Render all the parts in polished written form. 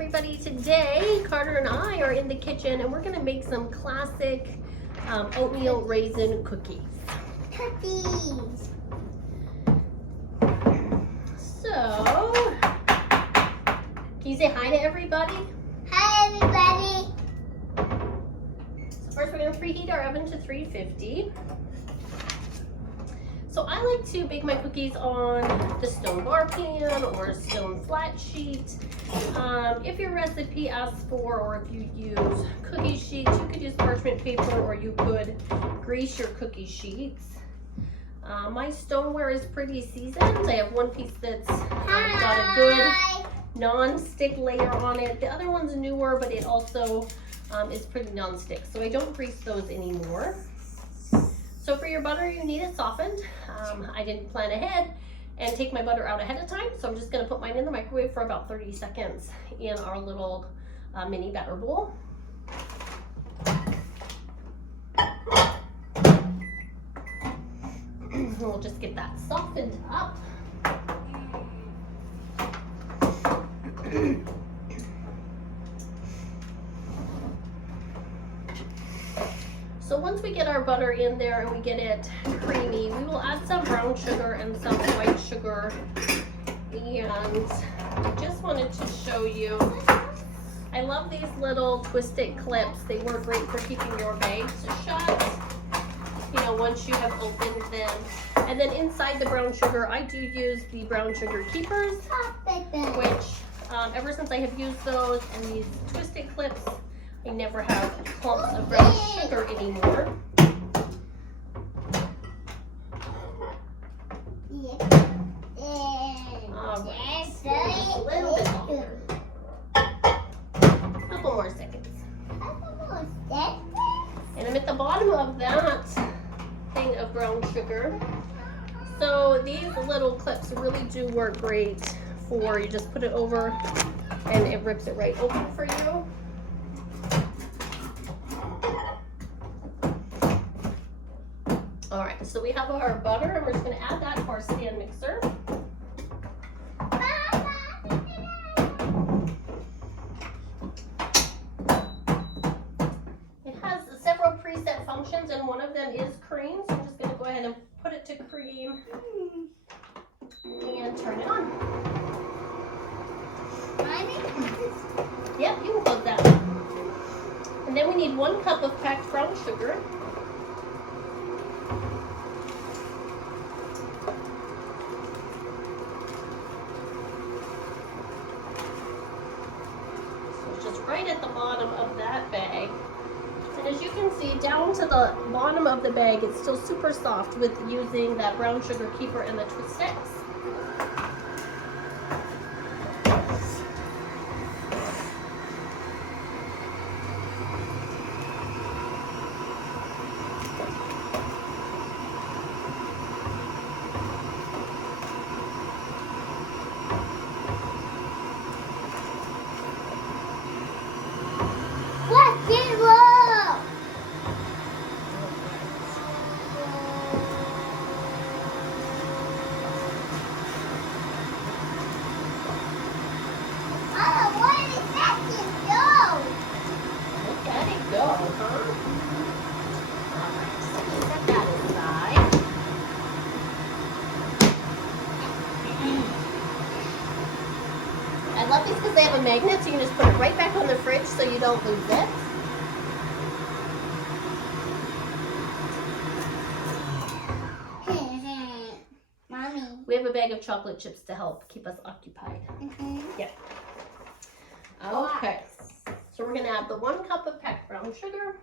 everybody. Today, Carter and I are in the kitchen and we're gonna make some classic oatmeal raisin cookies. Cookies. So, can you say hi to everybody? Hi, everybody. So first we're gonna preheat our oven to 350. So I like to bake my cookies on the stone bar pan or a stone flat sheet. If your recipe asks for, or if you use cookie sheets, you could use parchment paper or you could grease your cookie sheets. My stoneware is pretty seasoned. I have one piece that's got a good non-stick layer on it. The other one's newer, but it also is pretty non-stick, so I don't grease those anymore. So for your butter, you need it softened. I didn't plan ahead and take my butter out ahead of time, so I'm just gonna put mine in the microwave for about 30 seconds in our little mini batter bowl. We'll just get that softened up. So once we get our butter in there and we get it creamy, we will add some brown sugar and some white sugar. And I just wanted to show you, I love these little twisted clips. They work great for keeping your bags shut, you know, once you have opened them. And then inside the brown sugar, I do use the brown sugar keepers, which ever since I have used those and these twisted clips, I never have clumps of brown sugar anymore. Alright, just a little bit longer. Couple more seconds. And I'm at the bottom of that thing of brown sugar. So these little clips really do work great for, you just put it over and it rips it right open for you. All right, so we have our butter and we're just gonna add that to our stand mixer. It has several preset functions and one of them is cream, so I'm just gonna go ahead and put it to cream and turn it on. Yep, you can close that. And then we need 1 cup of packed brown sugar. Right at the bottom of that bag. And as you can see, down to the bottom of the bag, it's still super soft with using that brown sugar keeper and the twist sticks. I love these because they have a magnet, so you can just put it right back on the fridge so you don't lose it. Mommy. We have a bag of chocolate chips to help keep us occupied. Yep. Okay. So we're going to add the 1 cup of packed brown sugar.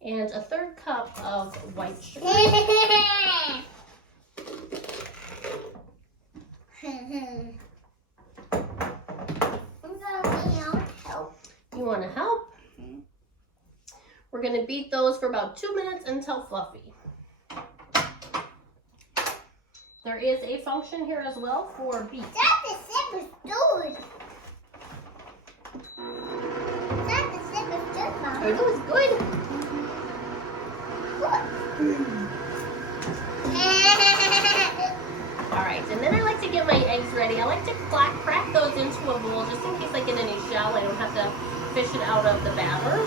And a 1/3 cup of white sugar. You want to help? We're going to beat those for about 2 minutes until fluffy. There is a function here as well for beat. That's the super good. That's the super good, Mom. It was good. Good. eggs ready. I like to crack those into a bowl just in case I get any shell. I don't have to fish it out of the batter.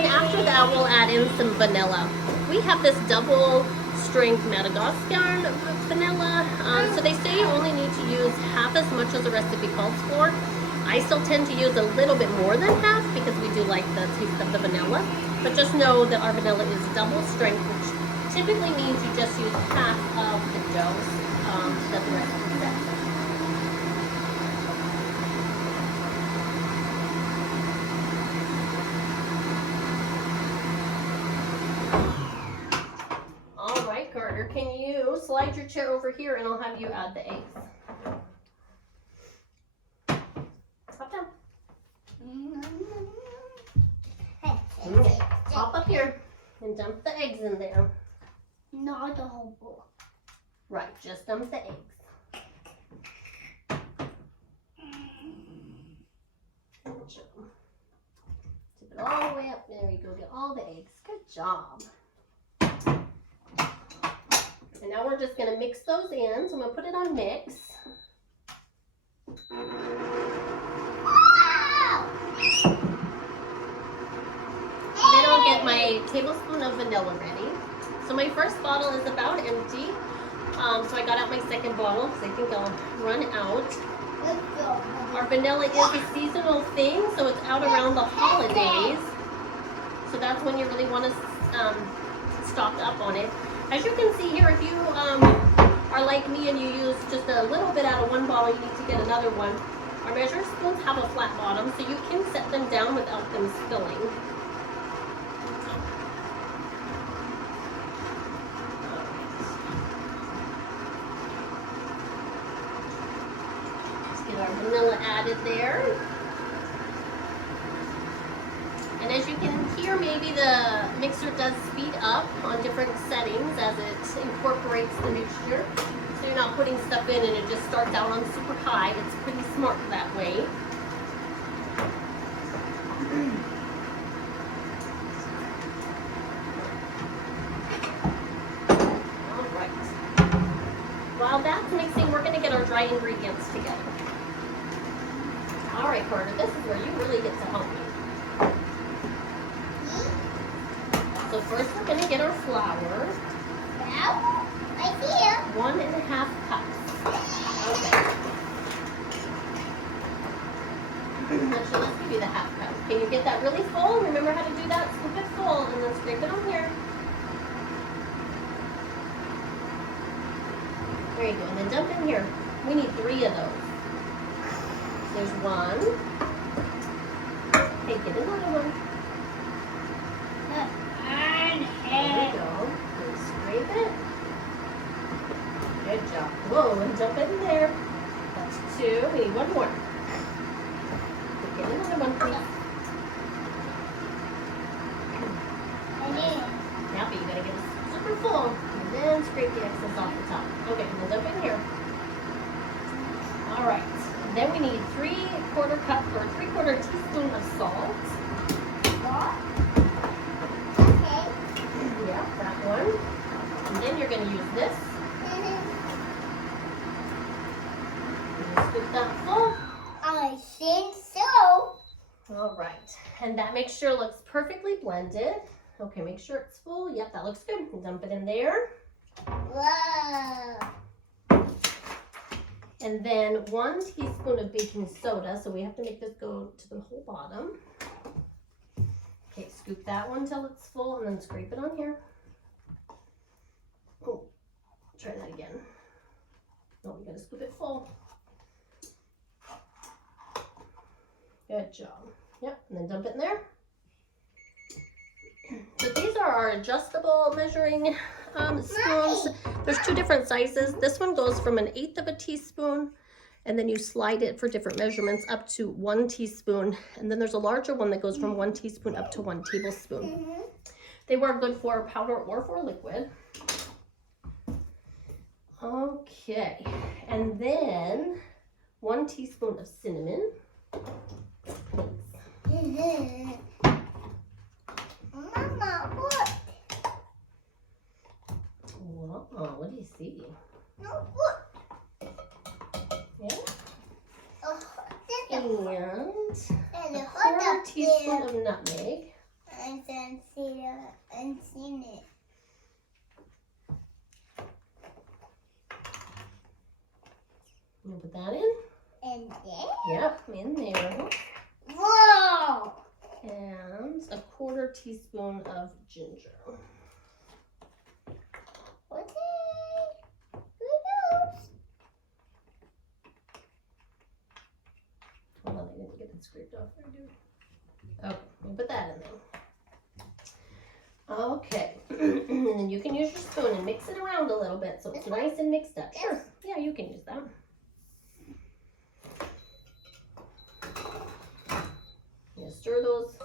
After that, we'll add in some vanilla. We have this double strength Madagascar vanilla. So they say you only need to use half as much as the recipe calls for. I still tend to use a little bit more than half because we do like the taste of the vanilla. But just know that our vanilla is double strength, which typically means you just use half of the dose that the recipe says. Carter, can you slide your chair over here and I'll have you add the eggs. Hop down. Hop up here and dump the eggs in there. Not the whole bowl. Right, just dump the eggs. Tip it all the way up. There you go. Get all the eggs. Good job. And now we're just going to mix those in. So I'm going to put it on mix. Then I'll get my tablespoon of vanilla ready. So my first bottle is about empty. So I got out my second bottle because I think I'll run out. Our vanilla is a seasonal thing, so it's out around the holidays. So that's when you really want to stock up on it. As you can see here, if you are like me and you use just a little bit out of one bottle, you need to get another one. Our measuring spoons have a flat bottom, so you can set them down without them spilling. Let's get our vanilla added there. And as you can hear, maybe the mixer does speed up on different settings as it incorporates the mixture. So you're not putting stuff in and it just starts out on super high. It's pretty smart that way. All right. While that's mixing, we're going to get our dry ingredients together. All right, Carter, this is where you really get to help me. So first we're going to get our flour. Now, right here. 1.5 cups. Okay. Actually, let's give you the half cup. Can you get that really full? Remember how to do that? Scoop it full and then scrape it on here. There you go. And then dump in here. We need 3 of those. There's 1. Okay, get another one. There we go. And scrape it. Good job. Whoa, and dump it in there. That's 2. We need 1 more. Get another one, please. Now, but you gotta get it super full. And then scrape the excess off the top. Okay, and then dump it in here. All right. And then we need 3/4 cup or 3/4 teaspoon of salt. Yeah, that one. And then you're going to use this. Scoop that full. I think so. All right. And that mixture looks perfectly blended. Okay, make sure it's full. Yep, that looks good. Dump it in there. Whoa. And then 1 teaspoon of baking soda. So we have to make this go to the whole bottom. Okay, scoop that one till it's full and then scrape it on here. Oh, try that again. Oh, we gotta scoop it full. Good job. Yep, and then dump it in there. So these are our adjustable measuring spoons. There's 2 different sizes. This one goes from 1/8 of a teaspoon, and then you slide it for different measurements up to 1 teaspoon. And then there's a larger one that goes from 1 teaspoon up to 1 tablespoon. They work good for powder or for liquid. Okay, and then 1 teaspoon of cinnamon. Mama, what? Wow, what do you see? No, what? Yeah. And And a a hot 1/4 dog teaspoon of nutmeg. and then see and seen it. You put that in? And then, Yep, in there. whoa! And a 1/4 teaspoon of ginger. What's it? Who knows? Hold on, I didn't get it scraped off. I do. Okay, we'll put that in there. Okay, and then you can use your spoon and mix it around a little bit so it's nice and mixed up. Sure, yeah, you can use that. You stir those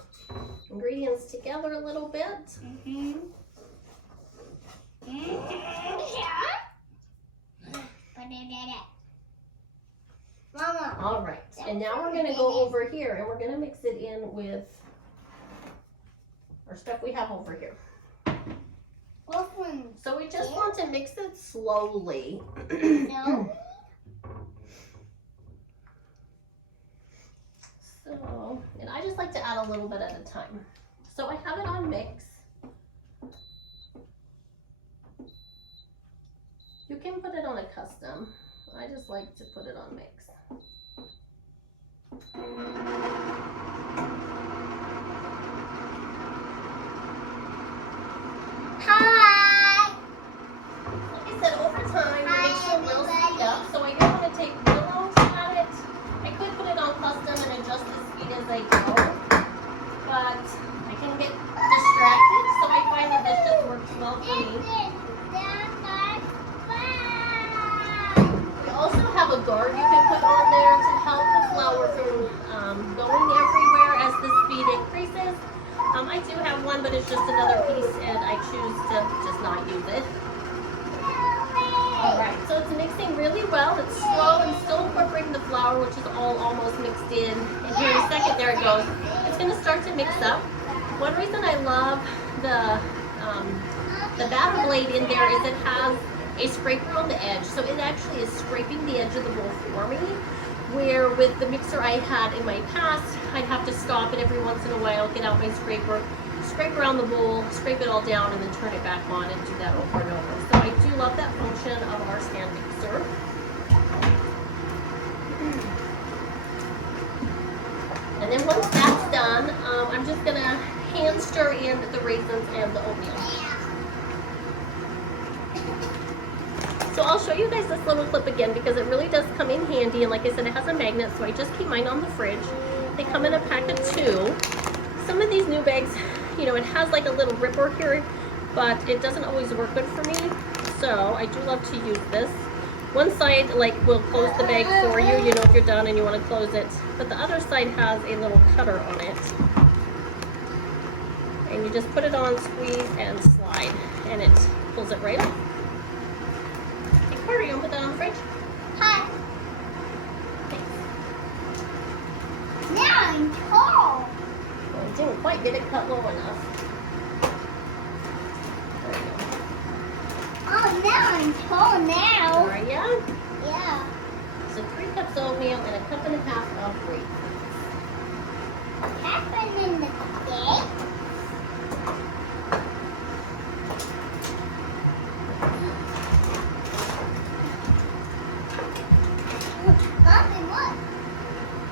ingredients together a little bit. Mama. All right, and now we're gonna go over here and we're gonna mix it in with our stuff we have over here. What one? So we just want to mix it slowly. No. So, and I just like to add a little bit at a time. So I have it on mix. You can put it on a custom. I just like to put it on mix. Hi. Like I said, over time, the mixture will speed up. So I don't want to take real long at it. I could put it on custom and adjust the speed as I go, but I can get distracted. So I find that this just works well for me. We also have a guard you can put on there to help the flour from going everywhere as the speed increases. I do have one, but it's just another piece, and I choose to just not use it. Alright, so it's mixing really well. It's slow and still incorporating the flour, which is all almost mixed in. And here in a second, there it goes. It's going to start to mix up. One reason I love the batter blade in there is it has a scraper on the edge. So it actually is scraping the edge of the bowl for me. Where with the mixer I had in my past, I'd have to stop and every once in a while get out my scraper, scrape around the bowl, scrape it all down, and then turn it back on and do that over and over. So I do love that function of our stand mixer. And then once that's done, I'm just gonna hand stir in the raisins and the oatmeal. So I'll show you guys this little clip again because it really does come in handy, and like I said, it has a magnet, so I just keep mine on the fridge. They come in a pack of 2. Some of these new bags, you know, it has like a little ripper here, but it doesn't always work good for me, so I do love to use this. One side like will close the bag for you, you know, if you're done and you want to close it, but the other side has a little cutter on it. And you just put it on, squeeze, and slide, and it pulls it right up. Carter, you want to put that on the fridge? Hi. Thanks. Now I'm tall. Well, we didn't quite get it cut low enough. There we go. Oh, now I'm tall now. Are ya? Yeah. So 3 cups oatmeal and a 1.5 cups of raisins. Happened in the day. Mommy, look.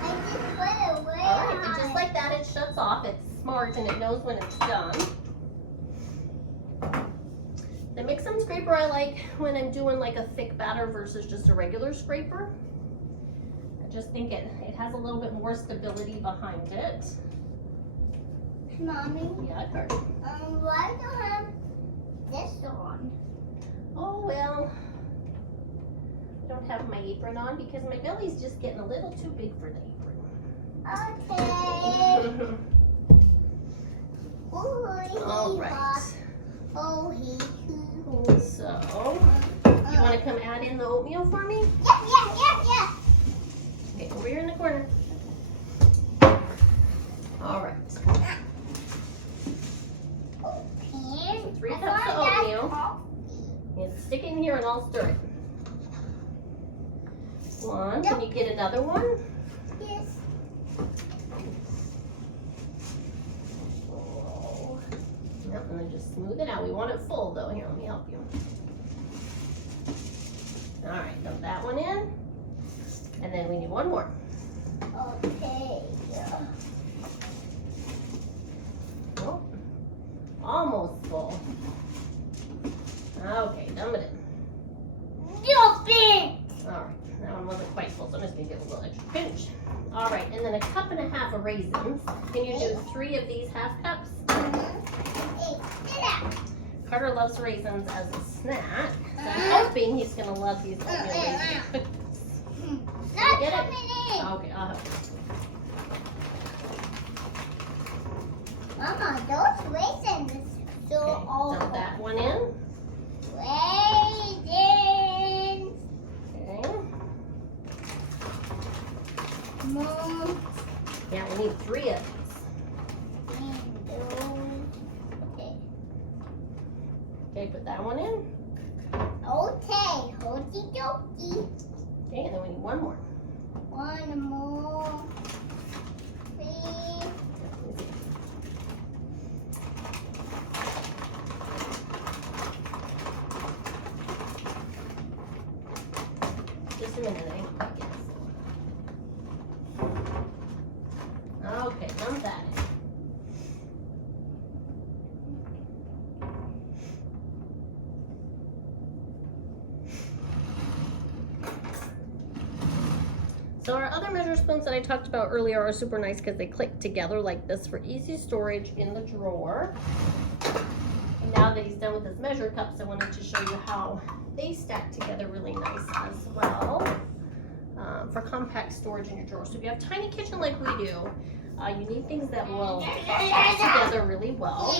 I just put it away. Alright, and just like that, it shuts off. It's smart and it knows when it's done. The mix and scraper I like when I'm doing like a thick batter versus just a regular scraper. I just think it has a little bit more stability behind it. Mommy, Yeah, Carter. why do I have this on? Oh, well, I don't have my apron on because my belly's just getting a little too big for the Okay. apron. Ooh, All right. Oh, he. So, you want to come add in the oatmeal for me? Yeah. Okay, over here in the corner. All right. Okay. 3 cups of oatmeal. And stick it in here and I'll stir it. 1. Can you get another one? Yes. Oh. Yep, and then just smooth it out. We want it full though. Here, let me help you. All right, dump that one in. And then we need one more. Okay. Oh, almost full. Okay, dump it in. Jump it. All right, that one wasn't quite full, so I'm just gonna give it a little extra pinch. All right, and then 1.5 cups of raisins. Can you do 3 of these half cups? Hey, sit down. Carter loves raisins as a snack. So I'm hoping he's gonna love these oatmeal raisin cookies. Not Get it? coming in. Okay, I'll help you. Mama, those raisins so Okay, old. dump that one in. Raisins. Okay. Mom. Yeah, we need 3 of these. Okay. Okay, put that one in. Okay. Hokey dokey. Okay, and then we need one more. One more. 3. Just a minute, I guess. Okay, dump that in. So our other measure spoons that I talked about earlier are super nice because they click together like this for easy storage in the drawer. And now that he's done with his measure cups, I wanted to show you how they stack together really nice as well for compact storage in your drawer. So if you have a tiny kitchen like we do, you need things that will stack together really well.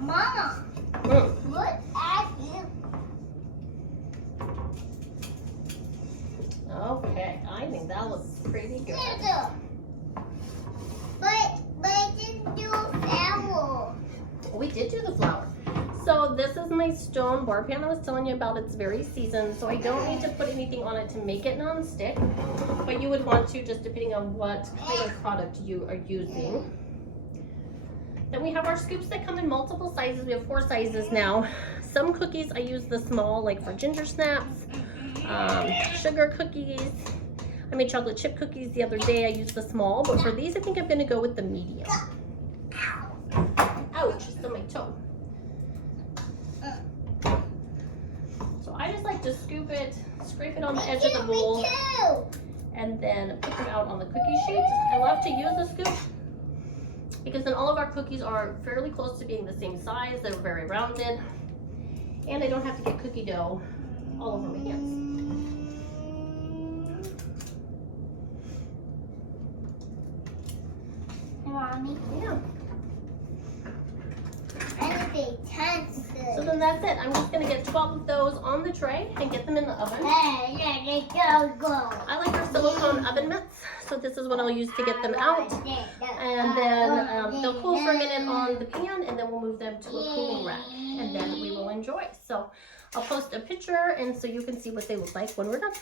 Mama, Mm. look at you. Okay, I think that looks pretty good. But I didn't do flour. We did do the flour. So this is my stone bar pan I was telling you about. It's very seasoned, so I don't need to put anything on it to make it non-stick. But you would want to, just depending on what kind of product you are using. Then we have our scoops that come in multiple sizes. We have 4 sizes now. Some cookies I use the small, like for ginger snaps, sugar cookies. I made chocolate chip cookies the other day. I used the small, but for these I think I'm gonna go with the medium. Ouch, still my toe. So I just like to scoop it, scrape it on the edge of the bowl, Me too. and then put them out on the cookie sheets. I love to use the scoop because then all of our cookies are fairly close to being the same size. They're very rounded, and I don't have to get cookie dough all over my hands. Mommy, Yeah. I need a chance. So then that's it. I'm just gonna get 12 of those on the tray and get them in the oven. Hey, let it go. I like our silicone oven mitts, so this is what I'll use to get them out. And then they'll cool for a minute on the pan, and then we'll move them to a cooling rack, and then we will enjoy. So I'll post a picture, and so you can see what they look like when we're done.